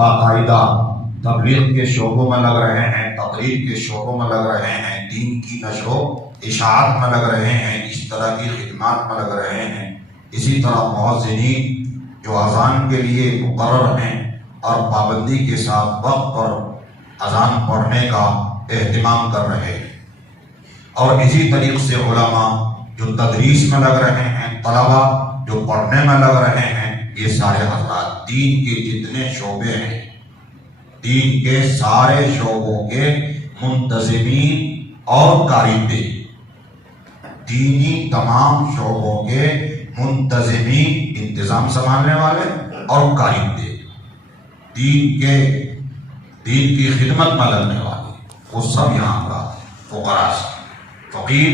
باقاعدہ تبلیغ کے شعبوں میں لگ رہے ہیں، تقریر کے شعبوں میں لگ رہے ہیں، دین کی نشر و اشاعت میں لگ رہے ہیں، اس طرح کی خدمات میں لگ رہے ہیں۔ اسی طرح مؤذنین جو اذان کے لیے مقرر ہیں اور پابندی کے ساتھ وقت پر اذان پڑھنے کا اہتمام کر رہے ہیں، اور اسی طریقے سے علماء جو تدریس میں لگ رہے ہیں، طلباء جو پڑھنے میں لگ رہے ہیں، یہ سارے حضرات دین کے جتنے شعبے ہیں، دین کے سارے شعبوں کے منتظمین اور قارئین، دینی تمام شعبوں کے منتظمین، انتظام سنبھالنے والے اور قارئین، دین کی خدمت میں لگنے والے، وہ سب یہاں کا فقراء، فقیر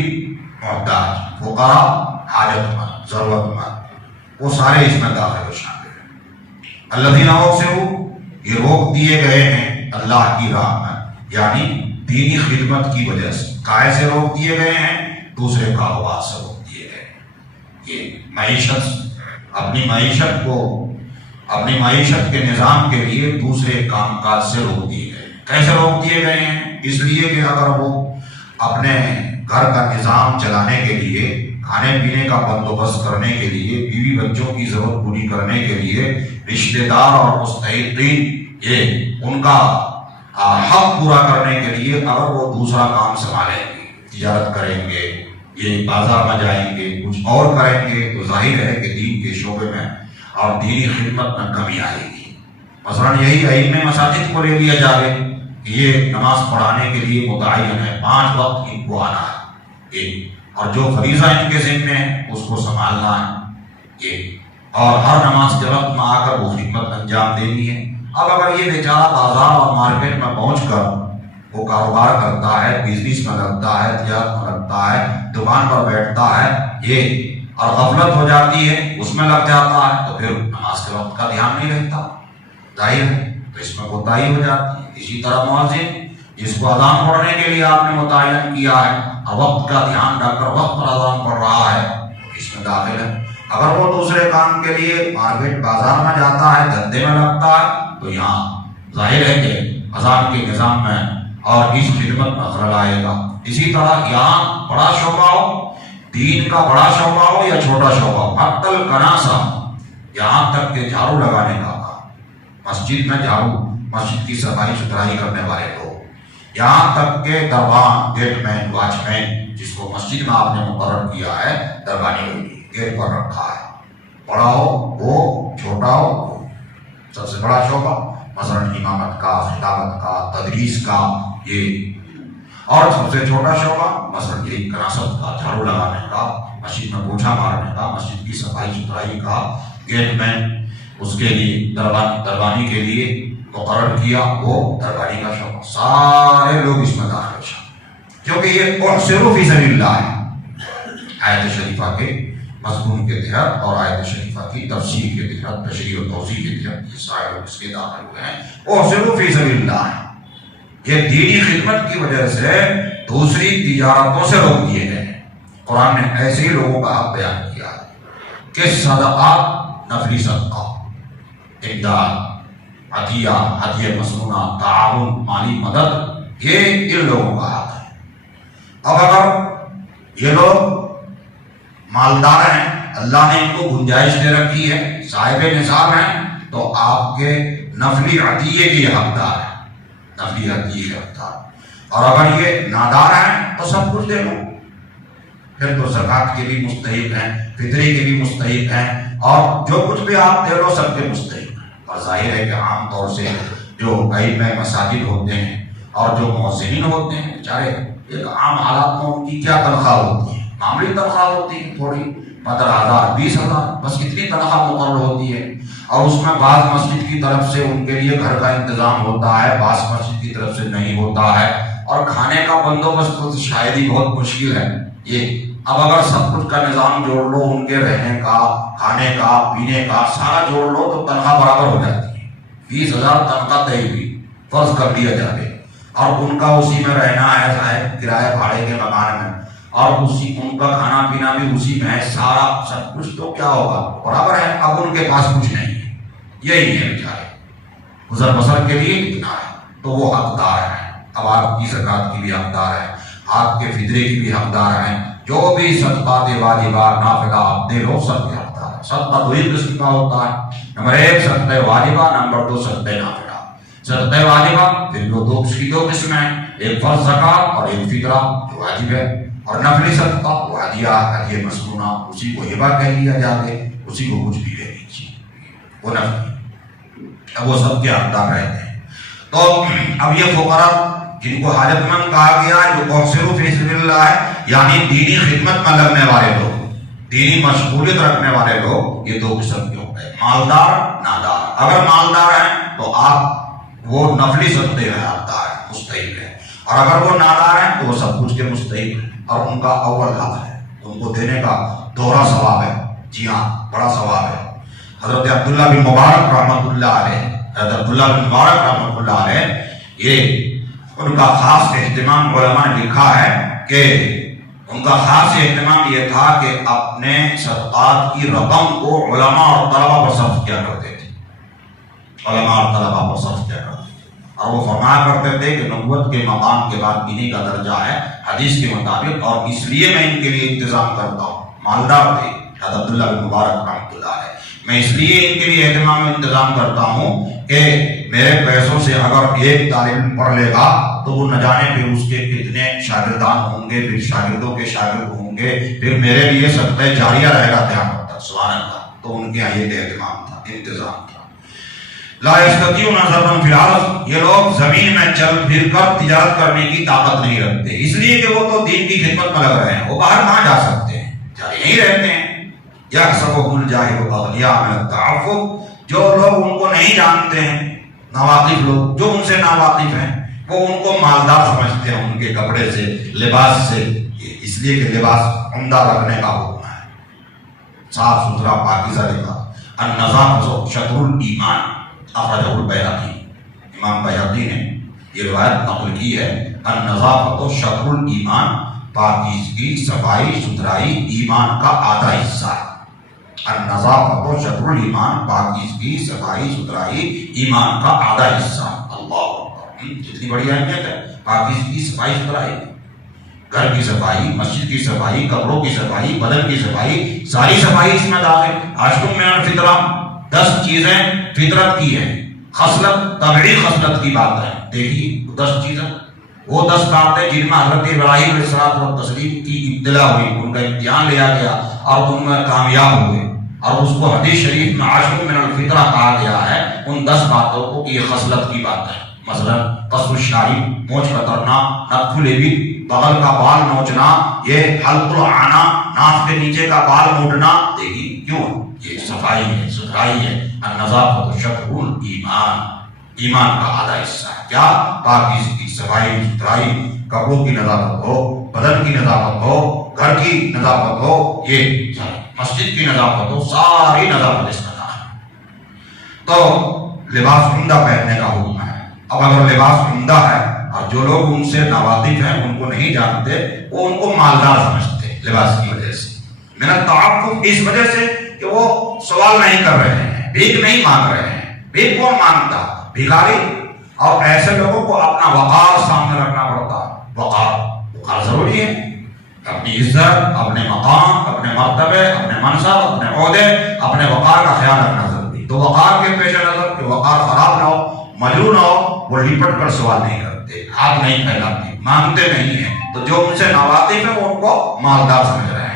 محتاج، فقراء حاجت مند، ضرورت مند، وہ سارے اس میں داخل و شامل ہیں۔ الذین احصروا، یہ روک دیے گئے ہیں اللہ کی راہ میں، یعنی دینی خدمت کی وجہ سے۔ کائے سے روک دیے گئے ہیں؟ دوسرے کاروبار سے روک دیے گئے ہیں۔ یہ اپنی معیشت کے نظام کے لیے دوسرے کام کاج سے روک دیے گئے۔ کیسے روک دیے گئے ہیں؟ اس لیے کہ اگر وہ اپنے گھر کا نظام چلانے کے لیے، کھانے پینے کا بندوبست کرنے کے لیے، بیوی بچوں کی ضرورت پوری کرنے کے لیے، رشتہ دار اور مستحقین یہ ان کا حق پورا کرنے کے لیے اگر وہ دوسرا کام سنبھالیں گے، تجارت کریں گے، یہ بازار میں جائیں گے، کچھ اور کریں گے، تو ظاہر ہے کہ دین کے شعبے میں اور دینی خدمت میں کمی آئے گی۔ مثلاً یہی ائمہ مساجد کو لے لیا جائے کہ یہ نماز پڑھانے کے لیے متعین ہے، 5 وقت ان کو آنا ہے، اور جو فریضہ ان کے ذمہ ہے اس کو سنبھالنا ہے، اور ہر نماز کے وقت میں آ کر وہ خدمت انجام دینی ہے۔ اب اگر یہ بیچارہ بازار اور مارکیٹ میں پہنچ کر وہ کاروبار کرتا ہے، بزنس میں لگتا ہے، تجارت میں لگتا ہے، دکان پر بیٹھتا ہے، یہ اور غفلت ہو جاتی ہے، اس میں لگ جاتا ہے، تو پھر نماز کے وقت کا دھیان نہیں رہتا، ظاہر ہے تو اس میں کوتاہی ہو جاتی ہے۔ اسی طرح مؤذن جس کو اذان پڑھنے کے لیے آپ نے متعین کیا ہے اور وقت کا دھیان رکھ کر وقت پر اذان پڑھ رہا ہے، اس میں داخل ہے۔ اگر وہ دوسرے کام کے لیے مارکیٹ بازار میں جاتا ہے، دھندے میں لگتا ہے، تو یہاں ظاہر ہے کہ اذان کے نظام میں اور اس خدمت میں خلل آئے گا۔ اسی طرح یہاں بڑا شعبہ ہو، دین کا بڑا شعبہ ہو یا چھوٹا شعبہ ہو، حتی الکناسہ، یہاں تک کہ جھاڑو لگانے کا کام، مسجد میں جھاڑو، مسجد کی صفائی ستھرائی کرنے والے لوگ، یہاں تک کہ دربان، گیٹ مین، واچ مین، جس کو مسجد میں آپ نے مقرر کیا ہے، دربانی گیٹ پر رکھا ہے، بڑا ہو وہ، چھوٹا ہو وہ، سب سے بڑا شعبہ مثلا امامت کا، خطابت کا، تدریس کا، یہ، اور سب سے چھوٹا شعبہ مثلا یہی کناست کا، جھاڑو لگانے کا، مسجد میں پوچھا مارنے کا، مسجد کی صفائی ستھرائی کا، گیٹ مین اس کے لیے دربانی کے لیے مقرر کیا، وہ دربانی کا شعبہ، سارے لوگ اس میں داخل شامل، کیونکہ یہ احصروا فی سبیل اللہ ہے، آیت شریفہ کے مضمون کے تحت اور آیت شریفہ کی تفسیر کے تحت، تشریح و توضیح کے تحت یہ سارے لوگ اس کے داخل ہوئے ہیں۔ احصروا فی سبیل اللہ، یہ دینی خدمت کی وجہ سے دوسری تجارتوں سے روک دیے گئے ہیں۔ قرآن نے ایسے ہی لوگوں کا حق بیان کیا کہ صدقات، نفلی صدقہ، امداد، عطیہ، ہدیہ مسنونہ، تعاون، مالی مدد، یہ ان لوگوں کا حق ہے۔ اب اگر یہ لوگ مالدار ہیں، اللہ نے ان کو گنجائش دے رکھی ہے، صاحب نصاب ہیں، تو آپ کے نفلی عطیے کی حقدار ہیں، نفلی عطیے کے حقدار، اور اگر یہ نادار ہیں تو سب کچھ دے لو، پھر تو زکوٰۃ کے بھی مستحق ہیں، فطری کے بھی مستحق ہیں، اور جو کچھ بھی آپ دے لو سب کے مستحق ہیں۔ اور ظاہر ہے کہ عام طور سے جو ائمہ مساجد ہوتے ہیں اور جو مؤذنین ہوتے ہیں، بیچارے ایک عام حالات میں ان کی کیا تنخواہ ہوتی ہے، معمولی تنخواہ ہوتی ہے، تھوڑی 15,000 20,000، بس اتنی تنخواہ مقرر ہوتی ہے، اور اس میں بعض مسجد کی طرف سے ان کے لیے گھر کا انتظام ہوتا ہے، بعض مسجد کی طرف سے نہیں ہوتا ہے، اور کھانے کا بندوبست تو شاید ہی بہت مشکل ہے۔ یہ اب اگر سب کچھ کا نظام جوڑ لو، ان کے رہنے کا، کھانے کا، پینے کا سارا جوڑ لو تو تنخواہ برابر ہو جاتی ہے، 20,000 تنخواہ طے ہوئی، فرض کر لیا جائے، اور ان کا اسی میں رہنا ہے، صاحب کرایہ بھاڑے کے مکان میں، اور اسی ان کا کھانا پینا بھی اسی میں ہے، سارا سب کچھ تو کیا ہوگا، برابر ہے۔ اب ان کے پاس کچھ نہیں ہے، یہی ہے بیچارے، گزر بسر کے لیے اتنا ہے، تو وہ حقدار ہیں۔ اب آپ کی زکوٰۃ کی بھی حقدار ہے، آپ کے فطرے کی بھی حقدار ہیں، جو بھی صدقات واجبہ نافلہ آپ دے لو سب کے حقدار ہے۔ صدقہ دو ہی قسم کا ہوتا ہے، نمبر 1 صدقہ واجبہ، نمبر 2 صدقہ نافلہ۔ صدقہ واجبہ پھر وہ دو قسمیں ہیں، ایک فرض زکوٰۃ اور ایک فطرہ جو واجب ہے، اور نفلی صدقہ وہ ہدیہ مسنونہ، اسی کو ہبہ کہہ لیا جاتے، اسی کو کچھ بھی دے دیجیے، وہ نفلی، اب وہ سب کے حقدار رہتے ہیں۔ تو اب یہ فقراء جن کو حاجت مند کہا گیا ہے، جو احسروا فی سبیل اللہ ہے، یعنی دینی خدمت میں لگنے والے لوگ، دینی مشغولیت رکھنے والے لوگ، یہ دو قسم کے ہوتے ہیں، مالدار نادار۔ اگر مالدار ہیں تو آپ وہ نفلی صدقے میں حقدار ہیں، مستحق ہیں، اور اگر وہ نادار ہیں تو وہ سب کچھ کے مستحق ہیں، اور ان کا اول حق ہے، ان کو دینے کا دوہرا ثواب ہے، جی ہاں بڑا ثواب ہے۔ حضرت عبداللہ بن مبارک رحمۃ اللہ علیہ، حضرت عبداللہ بن مبارک رحمۃ اللہ علیہ، یہ ان کا خاص اہتمام علماء نے لکھا ہے کہ ان کا خاص اہتمام یہ تھا کہ اپنے صدقات کی رقم کو علماء اور طلباء پر صرف کیا کرتے تھے، علماء اور طلباء پر صرف کیا کرتے تھے، اور وہ فرمایا کرتے تھے کہ نبوت کے مقام کے بعد انہی کا درجہ ہے حدیث کے مطابق، اور اس لیے میں ان کے لیے انتظام کرتا ہوں۔ مالدار تھے حضرت عبداللہ بن مبارک رحمۃ اللہ علیہ، میں اس لیے ان کے لیے اہتمام میں انتظام کرتا ہوں کہ میرے پیسوں سے اگر ایک طالب علم پڑھ لے گا تو وہ نہ جانے پھر اس کے کتنے شاگردان ہوں گے، پھر شاگردوں کے شاگرد ہوں گے، پھر میرے لیے صدقہ جاریہ رہے گا قیامت تک، سبحان اللہ۔ تو ان کے یہاں یہ اہتمام تھا، انتظام تھا۔ لا یستطیعون ضربا فی الارض، یہ لوگ زمین میں چل پھر کر تجارت کرنے کی طاقت نہیں رکھتے، اس لیے کہ وہ تو دین کی خدمت میں لگ رہے ہیں، وہ باہر کہاں جا سکتے ہیں، یہیں رہتے ہیں۔ یحسبهم الجاہل اغنیاء من التعفف، جو لوگ ان کو نہیں جانتے ہیں، ناواقف لوگ جو ان سے ناواقف ہیں، وہ ان کو مالدار سمجھتے ہیں ان کے کپڑے سے، لباس سے، اس لیے کہ لباس عمدہ رکھنے کا حکم ہے، صاف ستھرا پاکیزہ لباس۔ النظافۃ شطر الایمان، اخرجہ البیہقی، امام بیہقی نے یہ روایت نقل کی ہے۔ النظافۃ شطر الایمان، پاکیزگی صفائی ستھرائی ایمان کا آدھا حصہ ہے۔ النظافۃ شطر الایمان، پاکیزگی صفائی ستھرائی ایمان کا آدھا حصہ۔ اللہ اکبر، کتنی بڑی اہمیت ہے پاکیزگی صفائی ستھرائی، گھر کی صفائی، مسجد کی صفائی، کپڑوں کی صفائی، بدن کی صفائی، ساری صفائی اس میں داخل۔ عشر من الفطرہ، 10 چیزیں فطرت کی ہیں، خصلت طبعی خصلت کی بات ہے، دیکھیے 10 چیزیں، وہ 10 باتیں جن میں حضرت ابراہیم علیہ الصلوۃ والتسلیم کی ابتلا ہوئی، ان کا امتحان لیا گیا اور ان میں کامیاب ہوئے، اور اس کو حدیث شریف میں عشر من الفطرہ کہا گیا ہے، ان 10 باتوں کو کہ یہ خصلت کی بات ہے۔ مثلا قصر الشارب، مونچھ کترنا، نتف الابط، بغل کا بال نوچنا، یہ حلق العانہ، ناف کے نیچے کا بال موڑنا، دیکھیے کیوں یہ صفائی ہے، ستھرائی ہے۔ النظافۃ شطر الایمان، ایمان کا آدھا حصہ ہے، کیا؟ پاکیزگی صفائی ستھرائی، کپڑوں کی نظافت ہو، بدن کی نظافت ہو، گھر کی نظافت ہو، یہ مسجد کی نظافت ہو، ساری نظافت اس میں داخل۔ تو لباس عمدہ پہننے کا حکم ہے۔ اب اگر لباس عمدہ ہے اور جو لوگ ان سے ناواقف ہیں، ان کو نہیں جانتے، وہ ان کو مالدار سمجھتے ہیں لباس کی وجہ سے، من التعفف، اس وجہ سے کہ وہ سوال نہیں کر رہے ہیں، بھیک نہیں مانگ رہے ہیں۔ بھیک کون مانگتا؟ بھکاری، اور ایسے لوگوں کو اپنا وقار سامنے رکھنا پڑتا ہے۔ وقار ضروری ہے، اپنی عزت، اپنے مقام، اپنے مرتبے، اپنے منصب، اپنے عہدے، اپنے وقار کا خیال رکھنا ضروری ہے۔ تو وقار کے پیش نظر کہ وقار خراب نہ ہو، مجروح نہ ہو، وہ لپٹ کر سوال نہیں کرتے، ہاتھ نہیں پھیلاتے، مانگتے نہیں ہیں۔ تو جو ان سے ناواقف ہیں وہ ان کو مالدار سمجھ رہے ہیں۔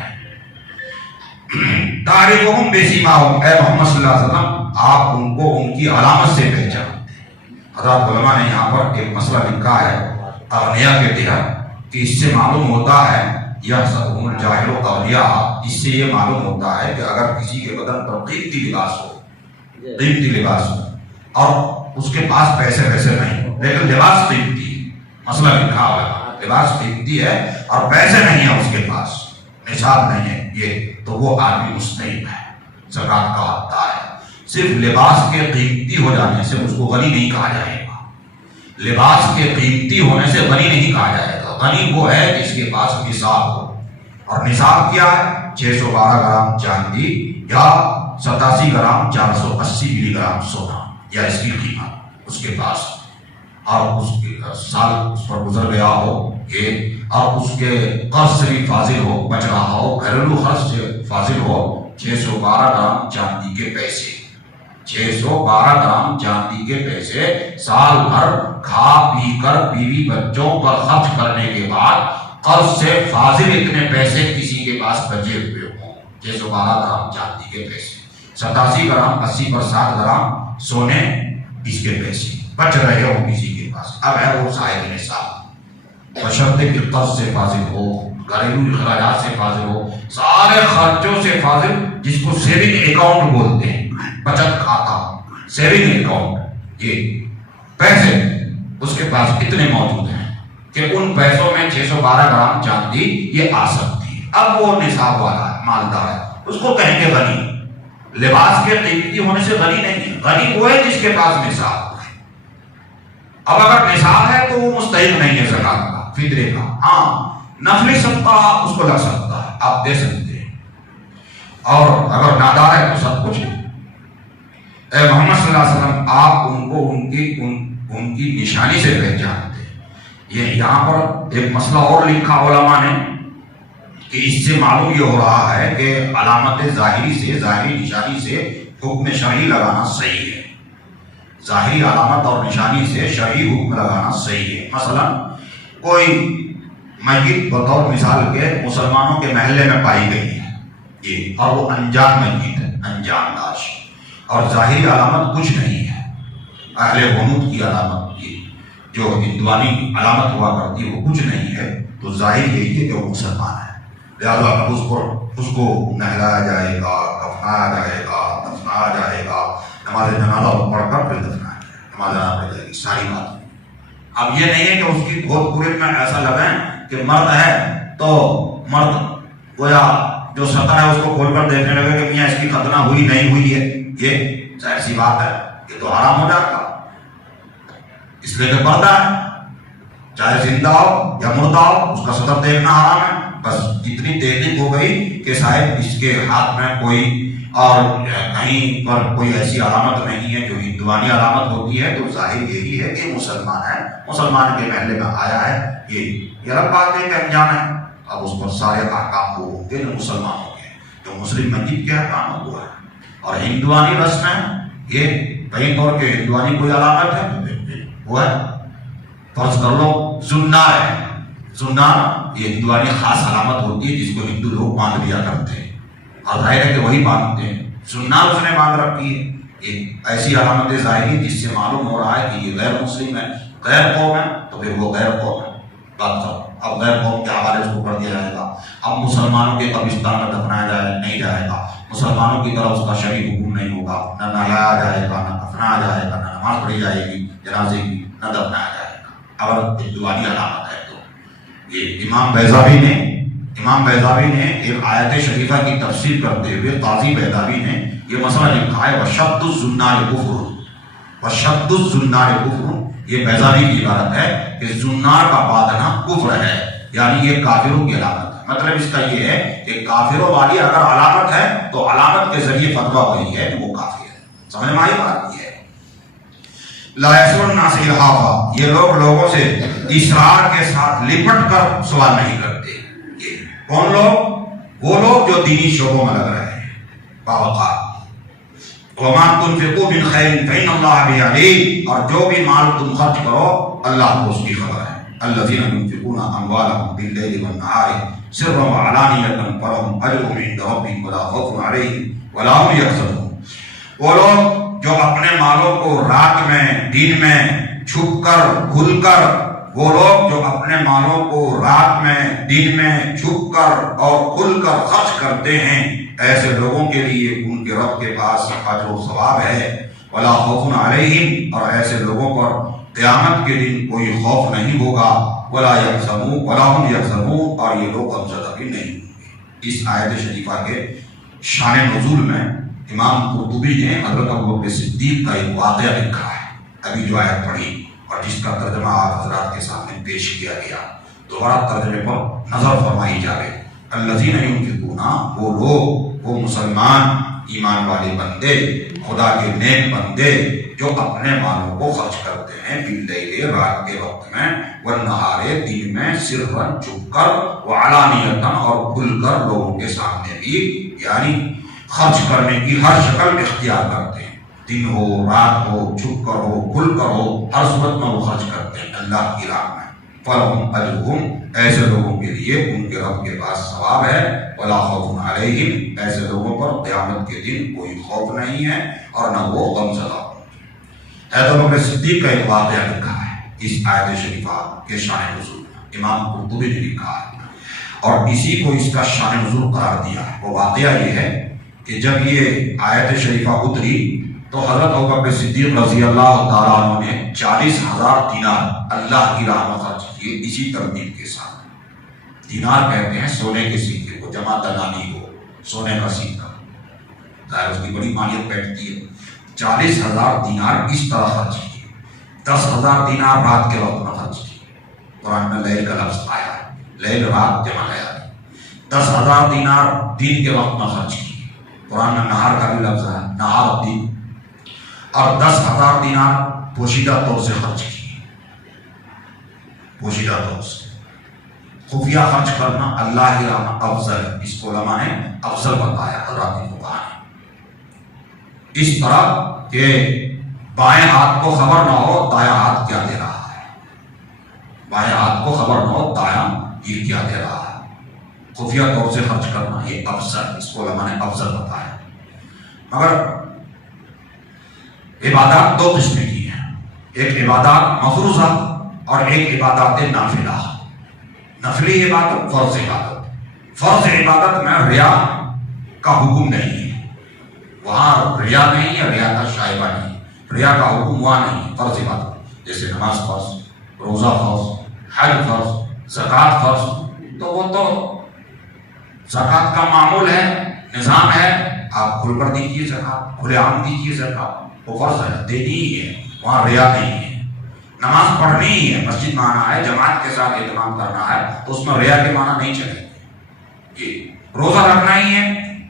تعریفہم بسیماہم، اے محمد صلی اللہ علیہ وسلم آپ ان کو ان کی علامت سے پہچانتے ہیں۔ حضرات علماء نے یہاں پر ایک مسئلہ لکھا ہے اغنیاء کے تحت، کہ اس سے معلوم ہوتا ہے یحسبهم الجاہل اغنیاء، اس سے یہ معلوم ہوتا ہے کہ اگر کسی کے بدن پر قیمتی لباس ہو، قیمتی لباس ہو، اور اس کے پاس پیسے نہیں، لیکن لباس قیمتی ہے، مسئلہ لکھا ہوا ہے لباس قیمتی ہے اور پیسے نہیں ہیں اس کے پاس، نصاب نہیں ہے یہ، تو وہ آدمی مستحق ہے، زکوٰۃ کا حقدار ہے۔ صرف لباس کے قیمتی ہو جانے سے اس کو غنی نہیں کہا جائے گا، لباس کے قیمتی ہونے سے غنی نہیں کہا جائے گا۔ غنی وہ ہے جس کے پاس نصاب ہو، اور نصاب کیا ہے؟ 612 گرام چاندی یا 87 گرام 480 ملی گرام سونا، یا اس کی قیمت، اس کے پاس اور اس کے سال اس پر گزر گیا ہو یہ اور اس کے قرض سے بھی فاضل ہو، بچ رہا ہو، گھریلو خرچ سے فاضل ہو، 612 گرام چاندی کے پیسے، 612 گرام چاندی کے پیسے سال بھر کھا پی کر بیوی بچوں پر خرچ کرنے کے بعد قرض سے فاضل اتنے پیسے کسی کے پاس بچے ہوئے ہوں، 612 گرام چاندی کے پیسے، 87 گرام 80 پر 60 گرام سونے اس کے پیسے بچ رہے ہو کسی کے پاس، اب ہے وہ صاحب نصاب، بشرطے کہ قرض سے فاضل ہو، گھریلو اخراجات سے فاضل ہو، سارے خرچوں سے فاضل، جس کو سیونگ اکاؤنٹ بولتے ہیں، بچت کھاتا، سیونگ اکاؤنٹ، یہ پیسے اس کے پاس اتنے موجود ہیں کہ ان پیسوں میں 612 گرام چاندی یہ آ سکتی ہے۔ اب وہ نصاب والا ہے، مالدار ہے، اس کو کہیں گے غنی۔ لباس کے قیمتی ہونے سے غنی نہیں ہے، غنی وہ ہے جس کے پاس نصاب ہے۔ اب اگر نصاب ہے تو وہ مستحق نہیں ہے زکات کا، فطرے کا، ہاں نفلی صدقہ اس کو لگ سکتا ہے، آپ دے سکتے ہیں، اور اگر نادار ہے تو سب کچھ ہے۔ اے محمد صلی اللہ علیہ وسلم، آپ ان کو ان کی نشانی سے پہچانتے ہیں۔ یہ یہاں پر ایک مسئلہ اور لکھا علماء نے کہ اس سے معلوم یہ ہو رہا ہے کہ علامت ظاہری سے، ظاہری نشانی سے حکم شرعی لگانا صحیح ہے، ظاہری علامت اور نشانی سے شرعی حکم لگانا صحیح ہے۔ مثلا کوئی میت بطور مثال کے مسلمانوں کے محلے میں پائی گئی ہے یہ، اور وہ انجان میت ہے، انجان لاش، اور ظاہری علامت کچھ نہیں ہے، اہل حنوت کی علامت یہ جو ہندوانی علامت ہوا کرتی ہے وہ کچھ نہیں ہے، تو ظاہر یہی ہے کہ وہ مسلمان ہے، لہٰذا اس کو نہلایا جائے گا، کفنایا جائے گا، دفنایا جائے گا، نماز جنازہ پڑھ کر پھر دفنایا جائے گا، نماز جنازہ پڑھ جائے گی، ساری بات۔ اب یہ نہیں ہے کہ اس کی کھود پورے میں ایسا لگائیں کہ مرد ہے تو مرد گویا جو سطح ہے اس کو کھول کر دیکھنے لگے کہ میاں اس کی ختنہ ہوئی نہیں ہوئی ہے، یہ ظاہر سی بات ہے، یہ تو حرام ہو جاتا، اس لیے کہ پردہ ہے، چاہے زندہ ہو یا مردہ ہو اس کا سطح دیکھنا حرام ہے۔ بس اتنی تحقیق ہو گئی کہ صاحب اس کے ہاتھ میں کوئی اور کہیں پر کوئی ایسی علامت نہیں ہے جو ہندوانی علامت ہوتی ہے، تو ظاہر یہی ہے کہ مسلمان ہے، مسلمان کے محلے میں آیا ہے، یہ الگ بات ہے کہ انجان ہے، اب اس پر سارے احکام وہ ہوں گے جو مسلمانوں کے، جو مسلم مسجد کے احکام ہوا ہے، اور ہندوانی رسم ہے، یہ کہیں طور کے ہندوانی کوئی علامت ہے وہ ہے، فرض کر لو زنار ہے، زنار یہ ہندوانی خاص علامت ہوتی ہے جس کو ہندو لوگ باندھ لیا کرتے ہیں، اور ظاہر ہے کہ وہی باندھتے ہیں، زنار اس نے باندھ رکھی ہے، یہ ایسی علامت ظاہری جس سے معلوم ہو رہا ہے کہ یہ غیر مسلم ہے، غیر قوم ہے، تو پھر وہ غیر قوم ہے، بات کرو، اب غیر قوم کے حوالے اس کو کر دیا جائے گا، اب مسلمانوں کے قبرستان میں دفنایا نہیں جائے گا، مسلمانوں کی طرح اس کا شرعی حکم نہیں ہوگا، نہ نہلایا جائے گا، نہ دفنایا جائے گا، نہ نماز پڑھی جائے گی جنازے کی، نہ دفنایا جائے گا، اگر ہندوانی علامت ہے تو۔ یہ امام بیضاوی نے ایک آیت شریفہ کی تفسیر کرتے ہوئے قاضی بیضاوی نے یہ مسئلہ لکھا ہے، وَشَدُّ الزُّنَّارِ كُفْرٌ، وَشَدُّ الزُّنَّارِ كُفْرٌ، یہ بیضاوی کی عبارت ہے کہ زنار کا باندھنا کفر ہے، یعنی یہ کافروں کی علامت ہے۔ مطلب اس کا یہ ہے کہ کافروں والی اگر علامت ہے تو علامت کے ذریعے فتویٰ وہی ہے کہ وہ کافر ہے، سمجھ میں آئی بات؟ یہ ہے لا يسأل الناس الحافا، یہ لوگ لوگوں سے اصرار کے ساتھ لپٹ کر سوال نہیں کرتے۔ یہ کون لوگ؟ وہ لوگ جو دینی شعبوں میں لگ رہے ہیں، باوقار۔ وما تنفقوا من خیر فإن اللہ به علیم، اور جو بھی مال تم خرچ کرو اللہ کو اس کی خبر ہے۔ الذین ينفقون اموالهم باللیل والنہار سرا وعلانیۃ فلہم اجرهم عند ربهم ولا خوف علیہم ولا هم یحزنون، وہ لوگ جو اپنے مالوں کو رات میں، دن میں، چھپ کر، کھل کر، وہ لوگ جو اپنے مالوں کو رات میں، دن میں، چھپ کر اور کھل کر خرچ کرتے ہیں، ایسے لوگوں کے لیے ان کے رب کے پاس اجر و ثواب ہے۔ ولا خوف علیہم، اور ایسے لوگوں پر قیامت کے دن کوئی خوف نہیں ہوگا۔ ولا یحزنون، ولا هم یحزنون، اور یہ لوگ غمزدہ بھی نہیں ہوں گے۔ اس آیت شریفہ کے شان نزول میں امام قرطبی نے حضرت ابوبکر صدیق کا ایک واقعہ لکھا ہے، ابھی جو آیت پڑھی اور جس کا ترجمہ آپ حضرات کے سامنے پیش کیا گیا، دوبارہ ترجمے پر نظر فرمائی جائے۔ الذین ينفقون، وہ لوگ، وہ مسلمان ایمان والے بندے، خدا کے نیک بندے جو اپنے مالوں کو خرچ کرتے ہیں باللیل رات کے وقت میں، والنہار دن میں، سرًا چھپ کر، وعلانیۃً اور کھل کر لوگوں کے سامنے بھی، یعنی خرچ کرنے کی ہر شکل اختیار کرتے ہیں، دن ہو رات ہو، چھپ کر ہو کھل کر ہو، ہر صورت میں وہ خرچ کرتے ہیں اللہ کی راہ میں۔ فلہم اجرہم، ایسے لوگوں کے لیے ان کے رب کے پاس ثواب ہے، ولا خوف علیہم، ایسے لوگوں پر قیامت کے دن کوئی خوف نہیں ہے اور نہ وہ غم زدہ ہوں۔ حیدر بکر صدیق کا ایک واقعہ لکھا ہے اس آیت شریفہ کے شان نزول میں، امام قرطبی نے لکھا ہے اور اسی کو اس کا شان نزول قرار دیا ہے۔ وہ واقعہ یہ ہے کہ جب یہ آیت شریفہ اتری تو حضرت ابوبکر صدیق رضی اللہ تعالیٰ عنہ نے 40,000 دینار اللہ کی راہ میں خرچ کیے اسی ترتیب کے ساتھ۔ دینار کہتے ہیں سونے کے سکے کو، جمع دنانی کو، سونے کا سکہ، ظاہر اس کی بڑی مالیت بیٹھتی ہے۔ 40,000 دینار اس طرح خرچ کیے، 10,000 دینار رات کے وقت میں خرچ کیے، قرآن میں لیل کا لفظ آیا ہے، لیل رات جمع ہے۔ 10,000 دینار دن کے وقت میں خرچ کیے، قرآن میں نہار کا بھی لفظ ہے، نہار دن، اور 10,000 دینار پوشیدہ طور سے خرچ کیے، پوشیدہ طور سے۔ خفیہ خرچ کرنا اللہ کی راہ میں افضل ہے، اس کو علماء نے افضل بتایا حضرات فقہا نے، اس طرح کہ بائیں ہاتھ کو خبر نہ ہو دایاں ہاتھ کیا دے رہا ہے، بائیں ہاتھ کو خبر نہ ہو دایاں یہ کیا دے رہا ہے، خفیہ طور سے خرچ کرنا یہ افضل، اس کو علماء نے افضل بتایا۔ مگر عبادات دو قسم کی ہیں، ایک عبادات مفروضہ اور ایک عبادات نافلہ۔ نفلی عبادت، فرض عبادت، فرض عبادت میں ریا کا حکم نہیں ہے، وہاں ریا نہیں ہے، ریا کا شائبہ نہیں ہے، ریا کا حکم وہاں نہیں ہے۔ فرض عبادت جیسے نماز فرض، روزہ فرض، حج فرض، زکوٰۃ فرض، تو وہ تو زکوٰۃ کا معمول ہے، نظام ہے، آپ کھل کر دیجیے زکوٰۃ، کھلے عام دیجیے زکوٰۃ، وہ فرض ہے، دینی ہی ہے، وہاں ریا نہیں ہے۔ نماز پڑھنی ہی ہے، مسجد میں آنا ہے، جماعت کے ساتھ اہتمام کرنا ہے، تو اس میں ریا کے معنی نہیں چلے گی۔ یہ روزہ رکھنا ہی ہے،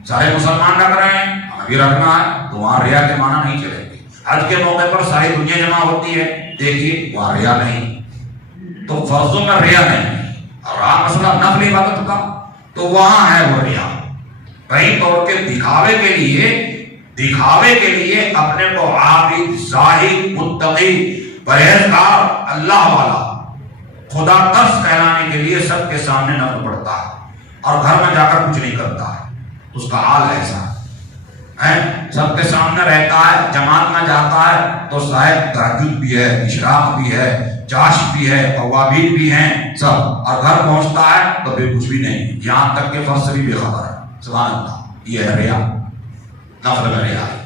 سارے مسلمان رکھ رہے ہیں، ہمیں بھی رکھنا ہے، تو وہاں ریا کے معنی نہیں چلے گی۔ حج کے موقع پر ساری دنیا جمع ہوتی ہے، دیکھیے وہاں ریا نہیں، تو فرضوں میں ریا نہیں۔ اور رہا مسئلہ نفل عبادت کا، تو وہاں ہے وہ ریا، کہیں طور کے دکھاوے کے لیے اپنے کو عابد، زاہد، متقی، پرہیزگار، اللہ والا، خدا ترس کہلانے کے لیے سب کے سامنے نفل پڑتا ہے اور گھر میں جا کر کچھ نہیں کرتا ہے، اس کا حال ایسا ہے، سب کے سامنے رہتا ہے، جماعت میں جاتا ہے تو شاید تہجد بھی ہے، اشراق بھی ہے، چاش بھی ہے، اوابین بھی ہیں سب، اور گھر پہنچتا ہے تو پھر کچھ بھی نہیں، یہاں تک کہ فرض سے بھی بے خبر ہے۔ سبحان اللہ، یہ ہے ریا، نفل میں ریا ہے۔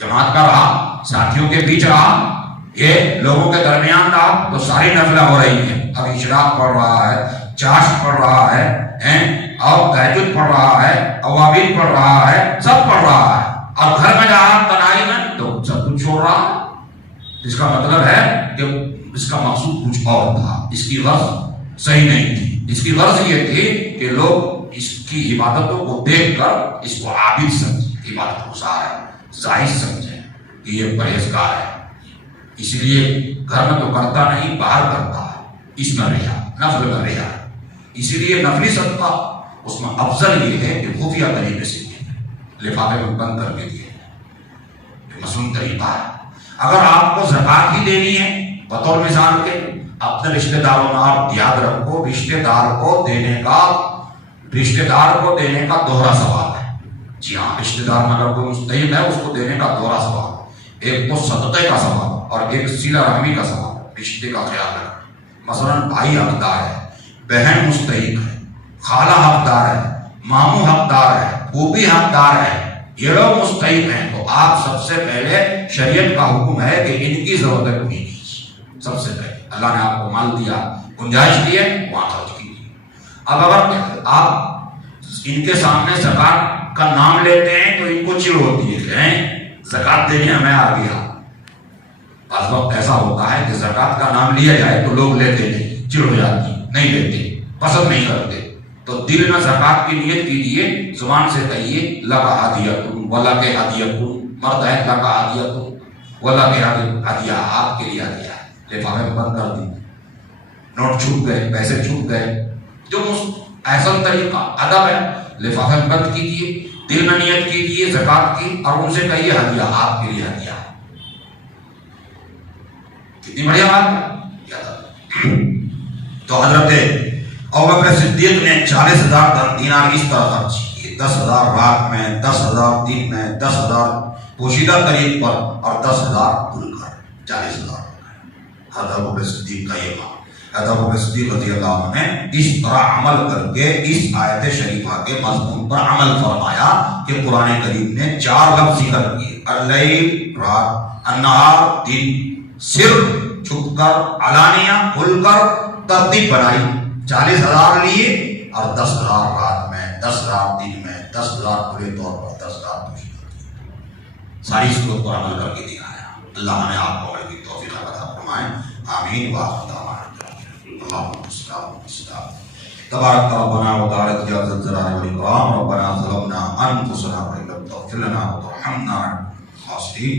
جماعت کا رہا، ساتھیوں کے بیچ رہا، یہ لوگوں کے درمیان رہا تو ساری نفلیں ہو رہی ہیں، اب اشراق پڑھ رہا ہے، چاش پڑھ رہا ہے، اور تہجد پڑھ رہا ہے، اوابین پڑھ رہا ہے، سب پڑھ رہا ہے، اور گھر میں جہاں تنہائی میں تو سب کچھ چھوڑ رہا ہے۔ اس کا مطلب ہے کہ اس کا مقصود کچھ اور تھا، اس کی غرض صحیح نہیں تھی، اس کی غرض یہ تھی کہ لوگ اس کی عبادتوں کو دیکھ کر اس کو عابد سمجھیں، عبادت گزار ہے، زاہد سمجھیں کہ یہ پرہیزگار ہے، اس لیے گھر میں تو کرتا نہیں، باہر کرتا ہے، اس میں ریا، نفل میں ریا۔ اسی لیے نفلی صدقہ اس میں افضل یہ ہے کہ خفیہ طریقے سے دیا، لفافے میں بند کر کے دیا، یہ مصنون طریقہ ہے۔ اگر آپ کو زکوٰۃ ہی دینی ہے بطور مثال کے، اپنے رشتہ داروں میں آپ یاد رکھو، رشتہ دار کو دینے کا دوہرا ثواب ہے۔ جی ہاں، رشتہ دار میں اگر کوئی مستحق ہے اس کو دینے کا دوہرا ثواب، ایک تو صدقے کا ثواب اور ایک صلہ رحمی کا ثواب، رشتے کا خیال رکھنا۔ مثلا بھائی حقدار ہے، بہن مستحق ہے، خالہ حقدار ہے، ماموں حقدار ہے، پھوپھی حقدار ہے، یہ لوگ مستحق ہیں، تو آپ سب سے پہلے شریعت کا حکم ہے کہ ان کی ضرورت پوری کیجیے، سب سے پہلے اللہ نے آپ کو مال دیا، گنجائش دی ہے، وہاں خرچ کیجیے۔ اب اگر آپ ان کے سامنے زکوٰۃ کا نام لیتے ہیں تو ان کو چڑ ہوتی ہے کہ زکوٰۃ دینے ہمیں آ گیا۔ بعض وقت ایسا ہوتا ہے کہ زکوٰۃ کا نام لیا جائے تو لوگ لیتے نہیں، چڑ ہو جاتی، نہیں لیتے، پسند نہیں کرتے، تو دل میں زکوٰۃ کی نیت کیجیے، زبان سے کہیے لک ہدیۃ ولک ہدیۃ، مرد ہے لک ہدیۃ، وہ اللہ کے ہدیہ آپ کے لیے ہدیہ ہے، لفافے بند کر دی، نوٹ چھوٹ گئے، پیسے چھوٹ گئے، جو احسن طریقہ ادب ہے، لفافے بند کیجیے، دل میں نیت کیجیے زکات کی، اور ان سے کہیے ہدیہ آپ کے لیے ہدیہ ہے۔ کتنی بڑھیا بات ہے۔ تو حضرت ابوبکر صدیق نے 40,000 دینار اس طرح خرچ کیے، 10,000 رات میں، 10,000 دن میں، 10,000 پوشیدہ طریق پر، اور 10,000 کھل کر 40,000۔ حضرت ابوبکر صدیق کا یہ کام، حضرت ابوبکر صدیق رضی اللہ عنہ نے اس طرح عمل کر کے اس آیت شریفہ کے مضمون پر عمل فرمایا کہ قرآن کریم نے 4 لفظ ذکر کیے، اللیل رات، النہار دن، صرف چھپ کر، علانیہ کھل کر ترتیب بنائی، 40,000 لیے اور 10,000 رات میں، 10,000 دن میں، 10,000 کھلے طور پر، 10,000 ساری صورت پر عمل کر کے دکھایا۔ اللہ نے آپ کو عمل کی توفیق عطا فرمائے، آمین وآخر دعوانا اللهم صل على محمد۔ تبارک ربنا وتعالى يا ذا الجلال والإكرام، ربنا ظلمنا أنفسنا وإن لم تغفر لنا وترحمنا خاسرين،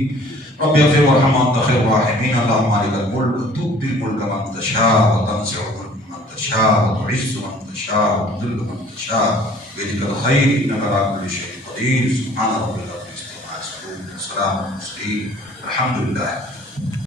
رب اغفر وارحم وأنت خير الراحمين، اللهم مالك الملك تؤتي الملك من تشاء وتنزع الملك من تشاء وتعز من تشاء وتذل من تشاء بيدك الخير إنك على كل شيء قدير، سبحان ربك رب العزة عما يصفون وسلام على المرسلين الحمد لله۔